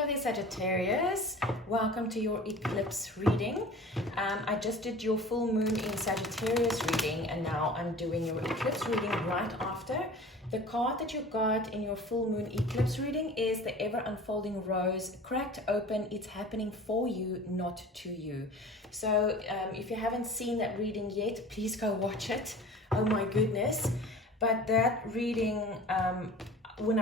Hello there, Sagittarius. Welcome to your eclipse reading. I just did your full moon in Sagittarius reading, and now I'm doing your eclipse reading right after. The card that you got in your full moon eclipse reading is the ever unfolding rose, cracked open. It's happening for you, not to you. So if you haven't seen that reading yet, please go watch it. Oh my goodness. But that reading, when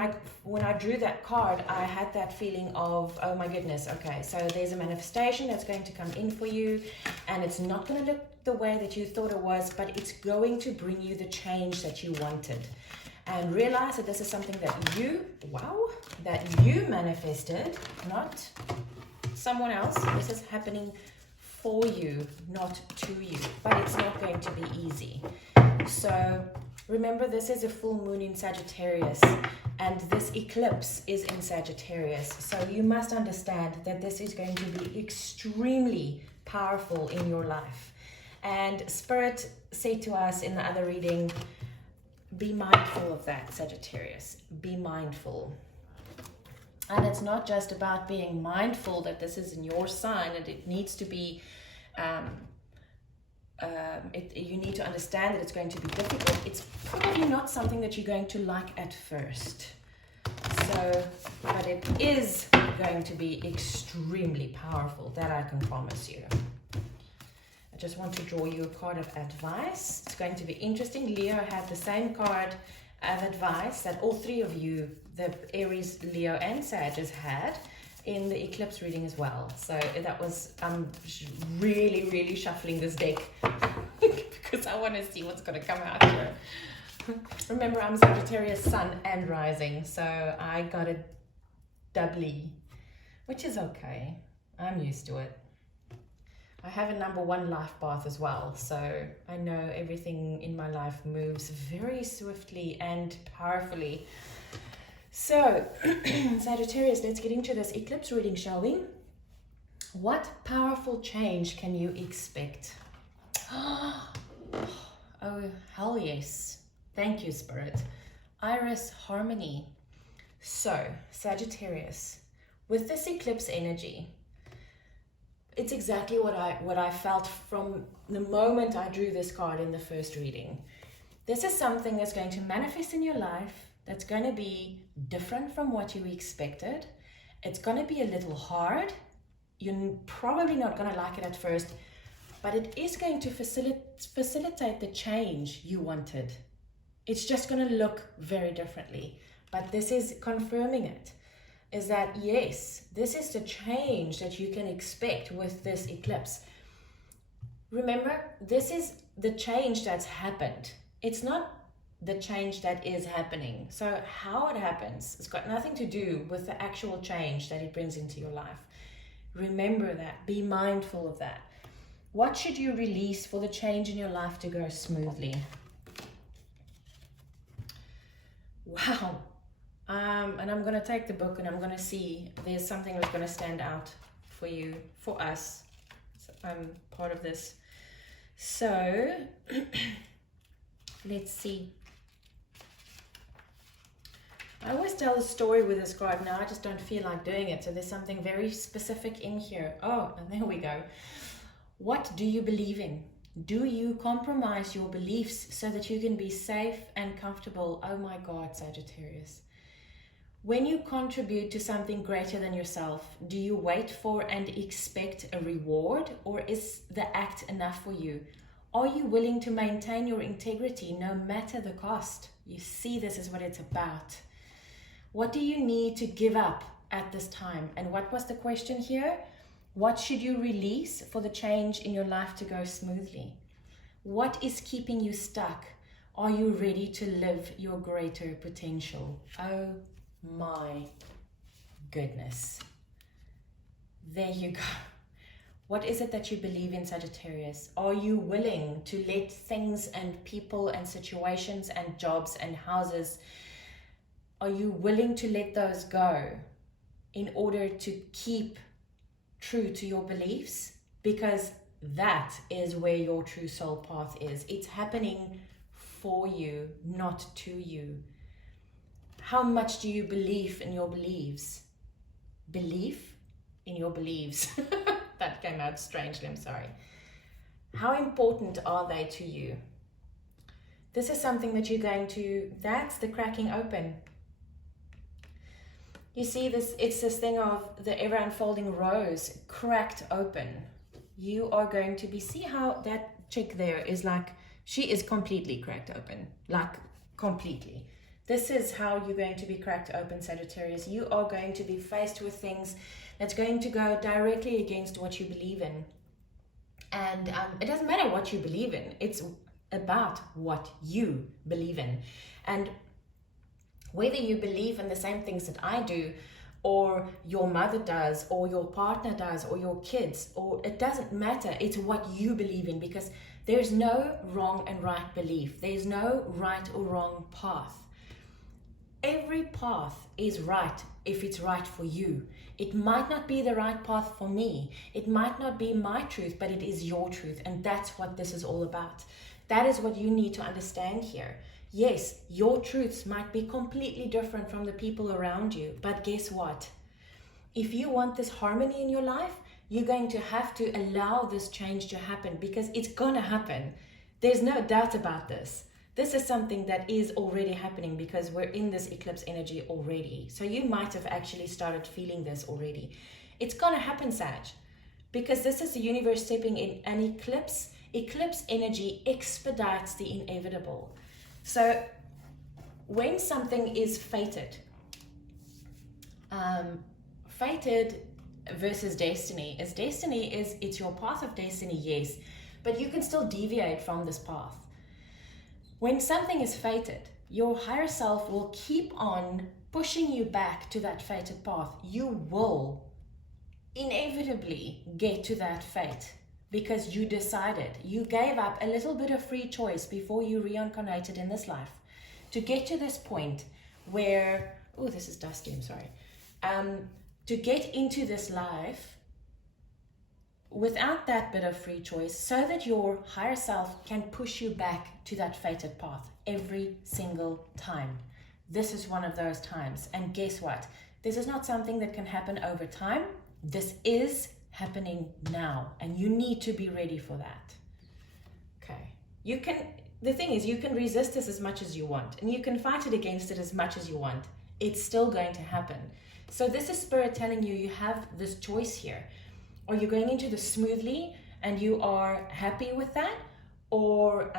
I drew that card, I had that feeling of, oh my goodness, okay, so there's a manifestation that's going to come in for you, and it's not going to look the way that you thought it was, but it's going to bring you the change that you wanted. And realize that this is something that you manifested, not someone else. This is happening for you, not to you, but it's not going to be easy. So remember, this is a full moon in Sagittarius, and this eclipse is in Sagittarius. So you must understand that this is going to be extremely powerful in your life. And Spirit said to us in the other reading, be mindful of that, Sagittarius. Be mindful. And it's not just about being mindful that this is in your sign, and it needs to be you need to understand that it's going to be difficult. It's probably not something that you're going to like at first. So, but it is going to be extremely powerful. That I can promise you. I just want to draw you a card of advice. It's going to be interesting. Leo had the same card of advice that all three of you, the Aries, Leo, and Sagittarius, had in the eclipse reading as well. So that was, I'm really shuffling this deck because I want to see what's going to come out here. Remember, I'm Sagittarius sun and rising, so I got it doubly, which is okay. I'm used to it. I have a #1 life path as well, so I know everything in my life moves very swiftly and powerfully. So, Sagittarius, let's get into this eclipse reading, shall we? What powerful change can you expect? Oh, hell yes. Thank you, Spirit. Iris harmony. So, Sagittarius, with this eclipse energy, it's exactly what I felt from the moment I drew this card in the first reading. This is something that's going to manifest in your life, that's going to be different from what you expected. It's going to be a little hard. You're probably not going to like it at first, but it is going to facilitate the change you wanted. It's just going to look very differently, but this is confirming it. Is that, yes, this is the change that you can expect with this eclipse. Remember, this is the change that's happened. It's not the change that is happening. So how it happens, it's got nothing to do with the actual change that it brings into your life. Remember that. Be mindful of that. What should you release for the change in your life to go smoothly? Wow. And I'm going to take the book and I'm going to see if there's something that's going to stand out for you, for us. So I'm part of this. So let's see. I always tell a story with this card. Now I just don't feel like doing it. So there's something very specific in here. Oh, and there we go. What do you believe in? Do you compromise your beliefs so that you can be safe and comfortable? Oh my God, Sagittarius. When you contribute to something greater than yourself, do you wait for and expect a reward, or is the act enough for you? Are you willing to maintain your integrity no matter the cost? You see, this is what it's about. What do you need to give up at this time? And what was the question here? What should you release for the change in your life to go smoothly? What is keeping you stuck? Are you ready to live your greater potential? Oh my goodness. There you go. What is it that you believe in, Sagittarius? Are you willing to let things and people and situations and jobs and houses, are you willing to let those go in order to keep true to your beliefs? Because that is where your true soul path is. It's happening for you, not to you. How much do you believe in your beliefs? belief in your beliefs. That came out strangely, I'm sorry. How important are they to you? This is something that you're going to, that's the cracking open. You see this, it's this thing of the ever unfolding rose cracked open. You are going to be, see how that chick there is like, she is completely cracked open, like completely. This is how you're going to be cracked open, Sagittarius. You are going to be faced with things that's going to go directly against what you believe in. And it doesn't matter what you believe in. It's about what you believe in. And whether you believe in the same things that I do, or your mother does, or your partner does, or your kids, or it doesn't matter. It's what you believe in, because there's no wrong and right belief. There's no right or wrong path. Every path is right if it's right for you. It might not be the right path for me. It might not be my truth, but it is your truth. And that's what this is all about. That is what you need to understand here. Yes, your truths might be completely different from the people around you, but guess what? If you want this harmony in your life, you're going to have to allow this change to happen, because it's going to happen. There's no doubt about this. This is something that is already happening, because we're in this eclipse energy already. So you might have actually started feeling this already. It's going to happen, Sag, because this is the universe stepping in an eclipse. Eclipse energy expedites the inevitable. So when something is fated, fated versus destiny is it's your path of destiny, yes, but you can still deviate from this path. When something is fated, your higher self will keep on pushing you back to that fated path. You will inevitably get to that fate, because you decided, you gave up a little bit of free choice before you reincarnated in this life to get to this point where, oh, this is dusty, I'm sorry. To get into this life without that bit of free choice, so that your higher self can push you back to that fated path every single time. This is one of those times. And guess what? This is not something that can happen over time. This is happening now, and you need to be ready for that. Okay, the thing is, you can resist this as much as you want, and you can fight it against it as much as you want. It's still going to happen. So this is Spirit telling you, you have this choice here. Are you going into this smoothly and you are happy with that, or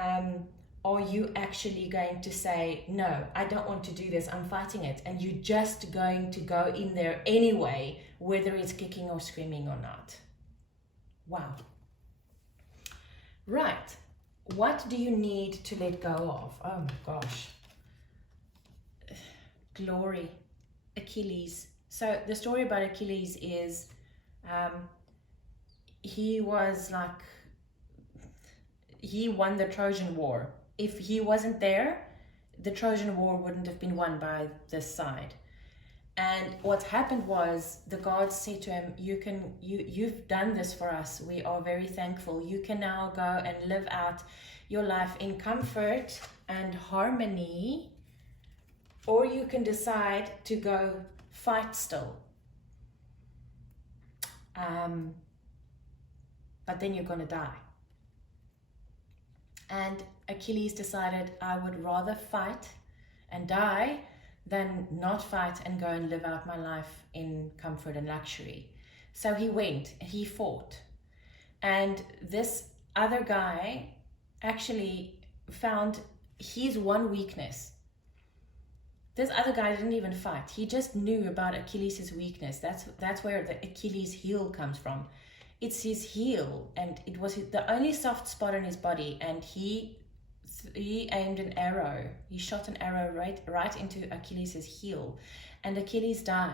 are you actually going to say, no, I don't want to do this, I'm fighting it, and you're just going to go in there anyway, whether it's kicking or screaming or not? Wow. Right. What do you need to let go of? Oh my gosh. Glory. Achilles. So the story about Achilles is he won the Trojan War. If he wasn't there, the Trojan War wouldn't have been won by this side. And what happened was, the gods said to him, you've done this for us. We are very thankful. You can now go and live out your life in comfort and harmony, or you can decide to go fight still. But then you're going to die. And Achilles decided, I would rather fight and die than not fight and go and live out my life in comfort and luxury. So he went, he fought. And this other guy actually found his one weakness. This other guy didn't even fight. He just knew about Achilles' weakness. That's where the Achilles heel comes from. It's his heel, and it was the only soft spot on his body, and he aimed an arrow. He shot an arrow right into Achilles' heel, and Achilles died.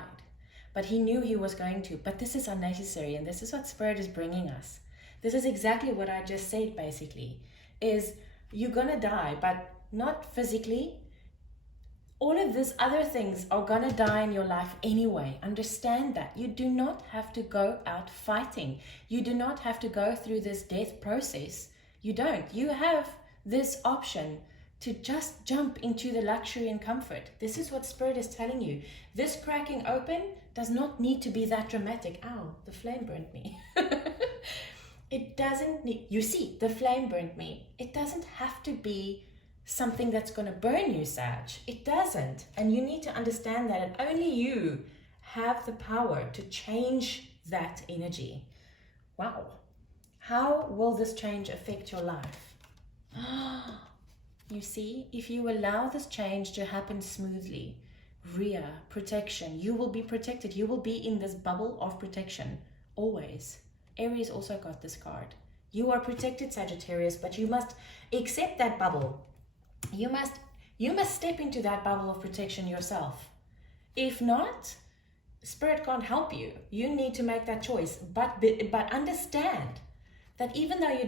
But he knew he was going to. But this is unnecessary, and this is what Spirit is bringing us. This is exactly what I just said, basically, is you're going to die, but not physically. All of these other things are going to die in your life anyway. Understand that. You do not have to go out fighting. You do not have to go through this death process. You don't. You have this option to just jump into the luxury and comfort. This is what Spirit is telling you. This cracking open does not need to be that dramatic. Ow, the flame burnt me. It doesn't need, you see, the flame burnt me. It doesn't have to be something that's going to burn you, Sag. It doesn't. And you need to understand that, and only you have the power to change that energy. Wow. How will this change affect your life? You see, if you allow this change to happen smoothly, Rhea, protection, you will be protected. You will be in this bubble of protection, always. Aries also got this card. You are protected, Sagittarius, but you must accept that bubble. You must step into that bubble of protection yourself. If not, Spirit can't help you. You need to make that choice. But understand that even though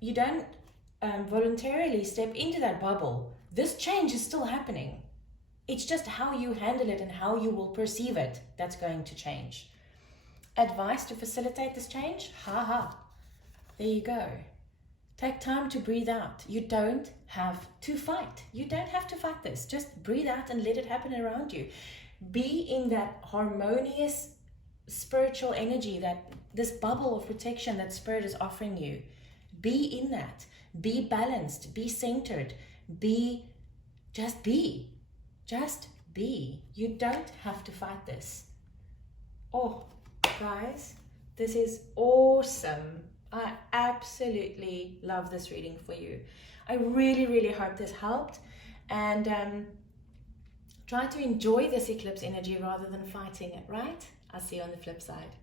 you don't voluntarily step into that bubble, this change is still happening. It's just how you handle it and how you will perceive it that's going to change. Advice to facilitate this change? There you go. Take time to breathe out. You don't have to fight. You don't have to fight this. Just breathe out and let it happen around you. Be in that harmonious spiritual energy, that this bubble of protection that Spirit is offering you. Be in that. Be balanced. Be centered. Just be. You don't have to fight this. Oh, guys, this is awesome. I absolutely love this reading for you. I really, really hope this helped. And try to enjoy this eclipse energy rather than fighting it, right? I'll see you on the flip side.